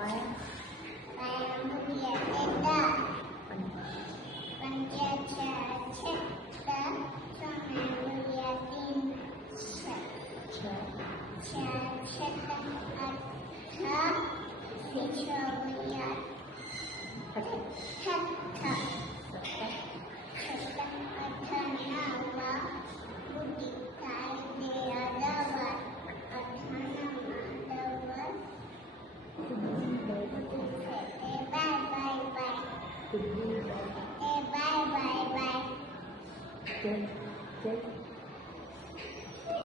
पाया पंचाच्या छत्ता सोनालिया तीन छत्ता अठा विश्वविया छत्ता अठ्ठावन्नावा बुद्धी काय देवादावा अठ्ठावन्नावा Bye.